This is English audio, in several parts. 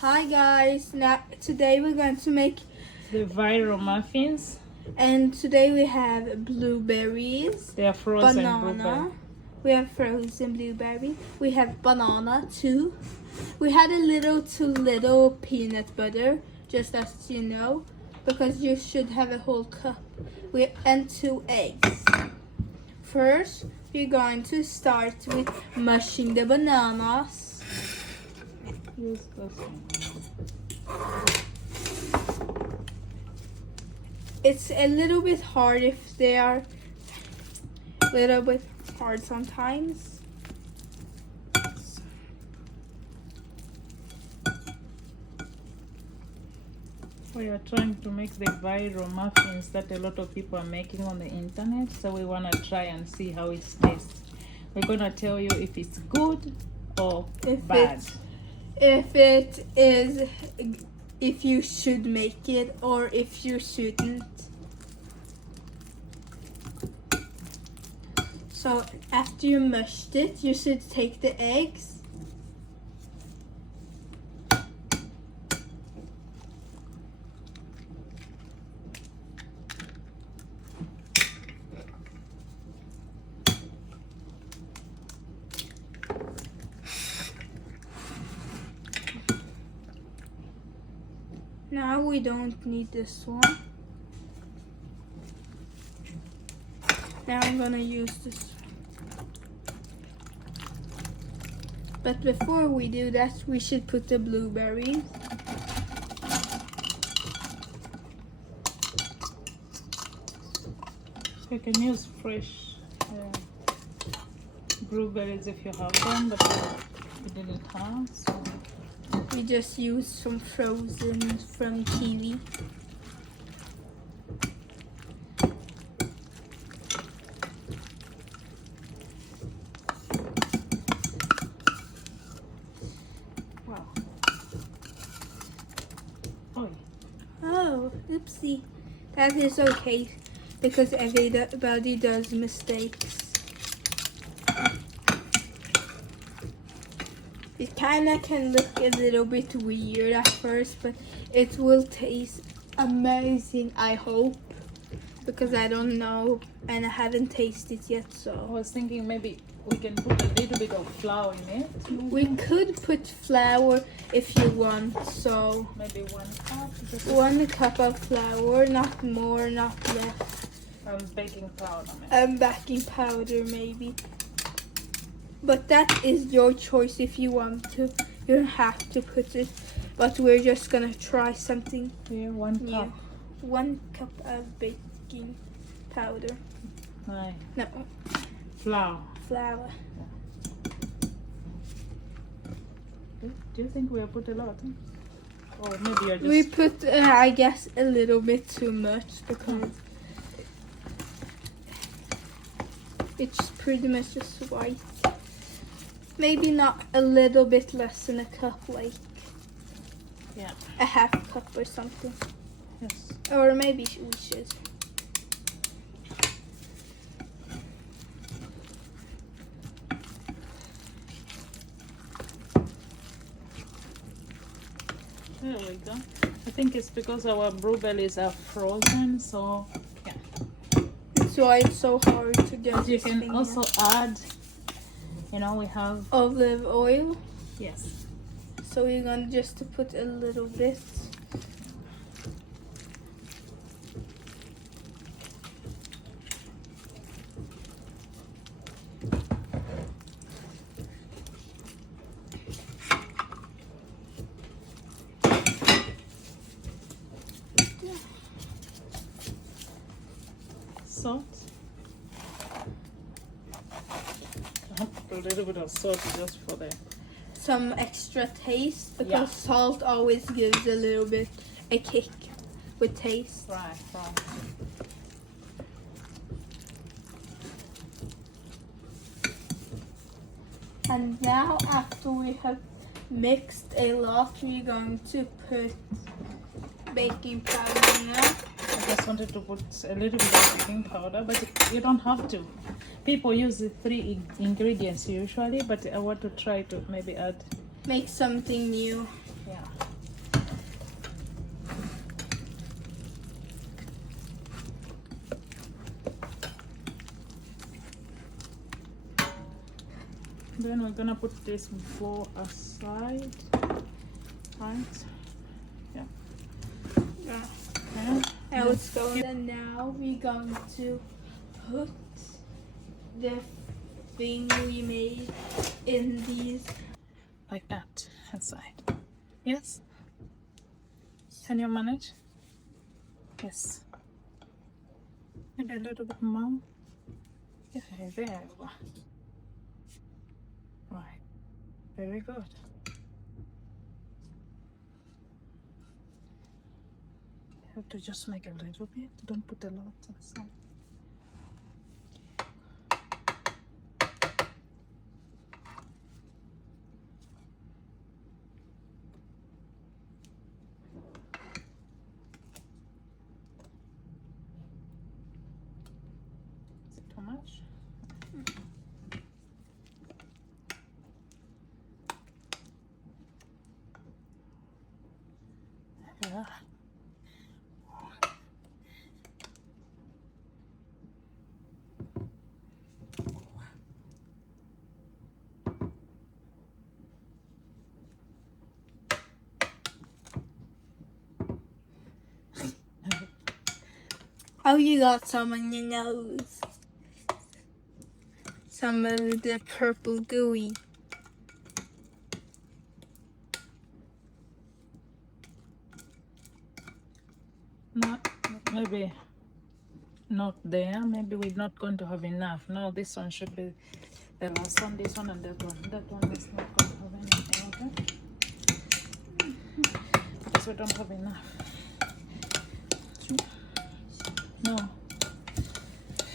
Hi guys, today we're going to make The viral muffins. and today we have blueberries, They are frozen banana, blueberry. we have frozen blueberry, we have banana too. We had a little too little peanut butter, just as you know, because you should have a whole cup. And 2 eggs. First, we're going to start with mushing the bananas. Use this one. It's a little bit hard if they are a little bit hard sometimes. We are trying to make the viral muffins that a lot of people are making on the internet. So we want to try and see how it tastes. We're going to tell you if it's good or bad. If you should make it or if you shouldn't. So after you mushed it, you should take the eggs. Now we don't need this one. Now I'm gonna use this. But before we do that, we should put the blueberries. You can use fresh blueberries if you have them, but we didn't have. So We just used some frozen from kiwi. wow. Oh, Oh, oopsie. That is okay because everybody does mistakes. It kinda can look a little bit weird at first, but it will taste amazing, I hope. Because I don't know and I haven't tasted yet, I so. was thinking maybe we can put a little bit of flour in it. We could put flour if you want, so. Maybe 1 cup. 1 cup of flour, not more, not less. Baking powder. And baking powder maybe. But that is your choice if you want to. You don't have to put it. But we're just gonna try something Here, 1 new. cup. 1 cup of baking powder. Right. No, Flour. flour. Do you think we'll put a lot? Or maybe you're just... We put, I guess, a little bit too much because it's pretty much just white. Maybe not a little bit less than a cup, like Yeah. a half cup or something. Yes. Or maybe we should. There we go. I think it's because our blueberries are frozen, so yeah. That's why it's so hard to get. You this can thing also out. add, you know, we have, Olive oil. yes. So we're gonna just to put a little bit. Salt. I'll put a little bit of salt just for the... Some extra taste because Yeah. salt always gives a little bit a kick with taste. Right, right. And now after we have mixed a lot, we're going to put baking powder in it. I just wanted to put a little bit of baking powder, but you don't have to. People use the 3 ingredients usually, but I want to try to maybe add. Make something new. Yeah. then we're gonna put this bowl aside, right? Yeah. Okay. Now it's going. And now we're going to put the thing we made in these. Like that inside. Yes. Can you manage? Yes. Maybe a little bit more. Yeah, there we go. Right. Very good. You have to just make a little bit. Don't put a lot inside. Is it too much? Yeah. Oh, you got some on your nose. Some of the purple gooey. Not maybe not there. Maybe we're not going to have enough. No, this one should be the last one. This one and that one. That one is not going to have anything. Okay. Because we don't have enough. No.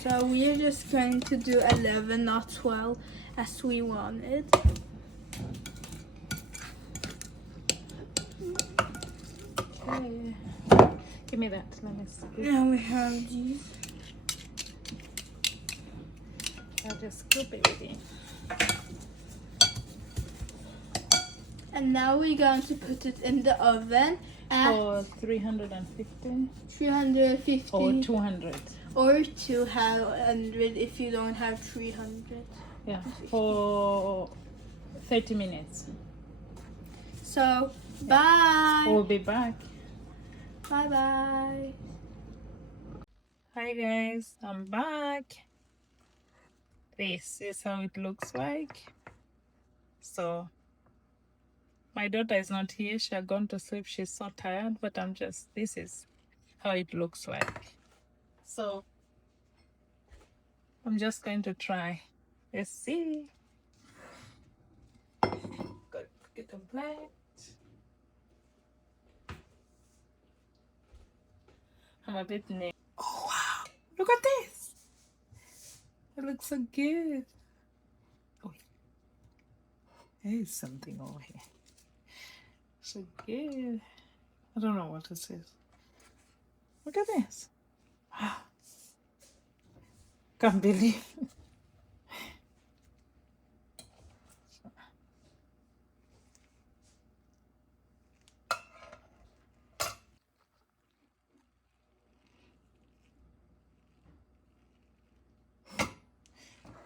So we're just going to do 11, not 12, as we wanted. Okay. Give me that. Let me see. Now we have these. I'll just scoop it in. And now we're going to put it in the oven at For 350 350 or 200. or 200 if you don't have 300. Yeah, for 30 minutes. So, bye. We'll be back. Bye bye. Hi guys, I'm back. This is how it looks like. So my daughter is not here. She had gone to sleep. She's so tired, but this is how it looks like. So I'm just going to try. Let's see. Get a plate. I'm a bit new. Oh wow! Look at this. It looks so good. Oh, there's something over here. So good. I don't know what this is. Look at this. Wow. Can't believe.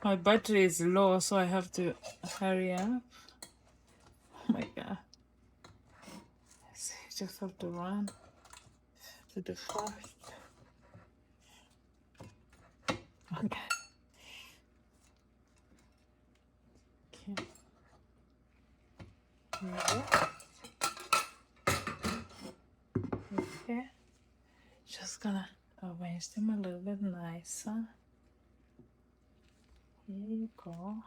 My battery is low, so I have to hurry up. Oh my god. So you just have to run to the first. Okay. Okay. Just gonna arrange them a little bit nicer. Here you go.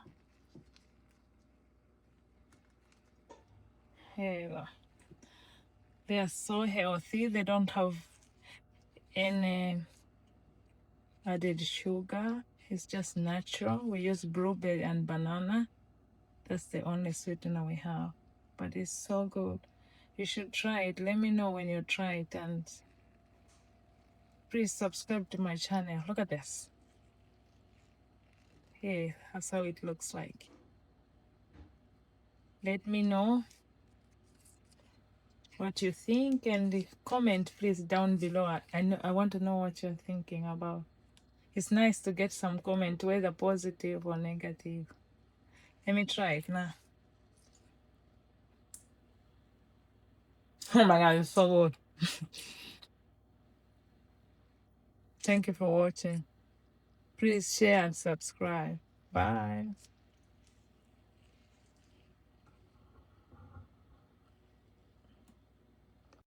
Here you go. They are so healthy. They don't have any added sugar. It's just natural. We use blueberry and banana. That's the only sweetener we have. But it's so good. You should try it. Let me know when you try it, and please subscribe to my channel. Look at this. Hey, that's how it looks like. Let me know what you think, and comment please down below. I want to know what you're thinking about. It's nice to get some comment, whether positive or negative. Let me try it now. Oh my god, it's so good. Thank you for watching. Please share and subscribe. Bye.